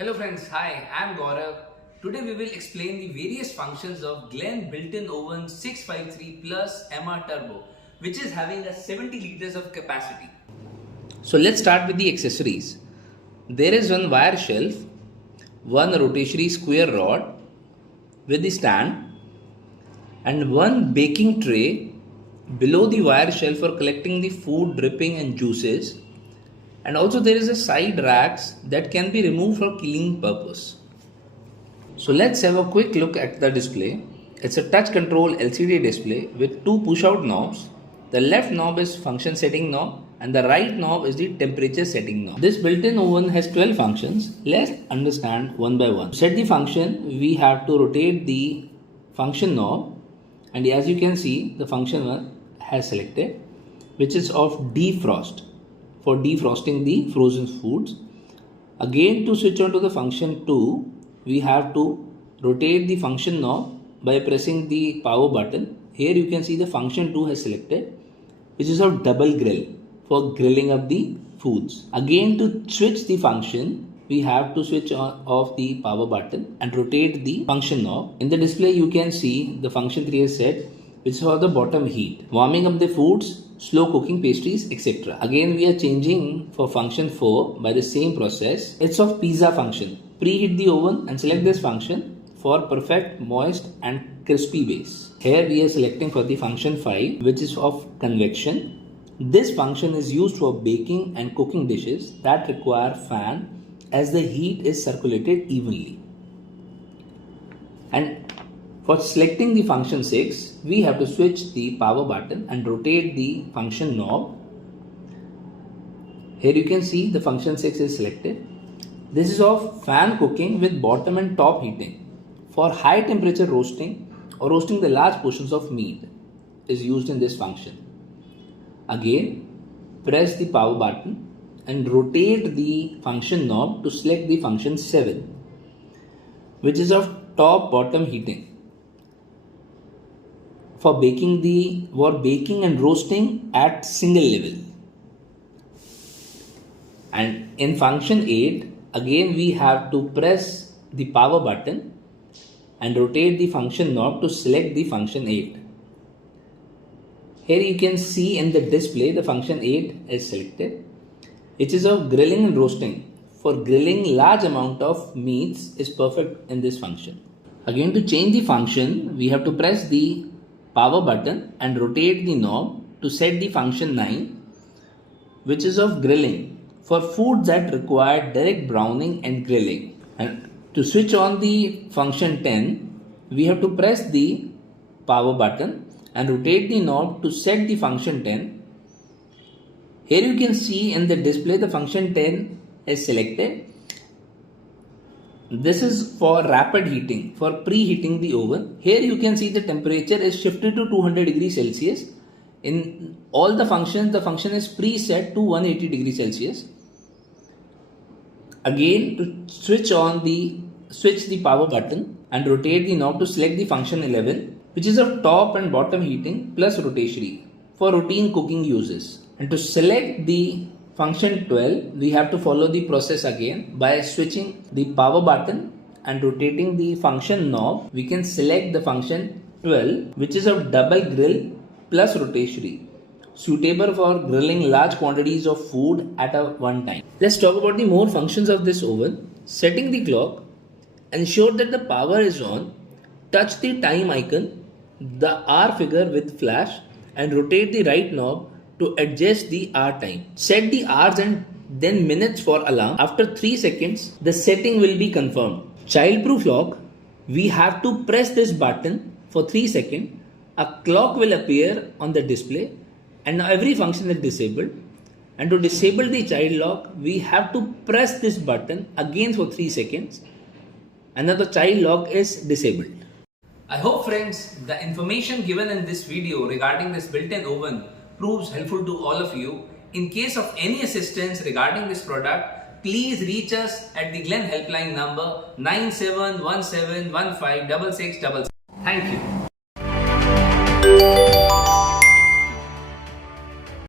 Hello friends, hi, I'm Gaurav. Today we will explain the various functions of Glen built-in oven 653 Plus MR Turbo, which is having a 70 liters of capacity. So let's start with the accessories. There is one wire shelf, one rotisserie square rod with the stand, and one baking tray below the wire shelf for collecting the food dripping and juices. And also there is a side racks that can be removed for cleaning purpose. So let's have a quick look at the display. It's a touch control LCD display with two push out knobs. The left knob is function setting knob and the right knob is the temperature setting knob. This built-in oven has 12 functions. Let's understand one by one. To set the function, we have to rotate the function knob, and as you can see, the function 1 has selected, which is of defrost, for defrosting the frozen foods. Again, to switch on to the function 2, we have to rotate the function knob by pressing the power button. Here you can see the function 2 has selected, which is of double grill for grilling up the foods. Again, to switch the function, we have to switch off the power button and rotate the function knob. In the display you can see the function 3 is set, which is for the bottom heat, warming up the foods, slow cooking pastries, etc. Again, we are changing for function 4 by the same process. It's of pizza function. Preheat the oven and select this function for perfect, moist and crispy base. Here we are selecting for the function 5, which is of convection. This function is used for baking and cooking dishes that require fan, as the heat is circulated evenly. And for selecting the function 6, we have to switch the power button and rotate the function knob. Here you can see the function 6 is selected. This is of fan cooking with bottom and top heating. For high temperature roasting or roasting the large portions of meat is used in this function. Again, press the power button and rotate the function knob to select the function 7, which is of top bottom heating, for baking and roasting at single level. And in function 8, again we have to press the power button and rotate the function knob to select the function 8. Here you can see in the display the function 8 is selected, which is of grilling and roasting. For grilling large amount of meats is perfect in this function. Again, to change the function, we have to press the power button and rotate the knob to set the function 9, which is of grilling, for foods that require direct browning and grilling. And to switch on the function 10, we have to press the power button and rotate the knob to set the function 10. Here you can see in the display the function 10 is selected. This is for rapid heating, for preheating the oven. Here you can see the temperature is shifted to 200 degrees Celsius. In all the functions, the function is preset to 180 degrees Celsius. Again, to switch the power button and rotate the knob to select the function 11, which is of top and bottom heating plus rotisserie for routine cooking uses. And to select the function 12, we have to follow the process again by switching the power button and rotating the function knob. We can select the function 12, which is of double grill plus rotisserie, suitable for grilling large quantities of food at one time. Let's talk about the more functions of this oven. Setting the clock, ensure that the power is on, touch the time icon, the hour figure with flash, and rotate the right knob to adjust the hour time. Set the hours and then minutes for alarm. After 3 seconds, the setting will be confirmed. Childproof lock, we have to press this button for 3 seconds. A clock will appear on the display and now every function is disabled. And to disable the child lock, we have to press this button again for 3 seconds and now the child lock is disabled. I hope friends, the information given in this video regarding this built-in oven proves helpful to all of you. In case of any assistance regarding this product, please reach us at the Glen helpline number 9717156666. Thank you.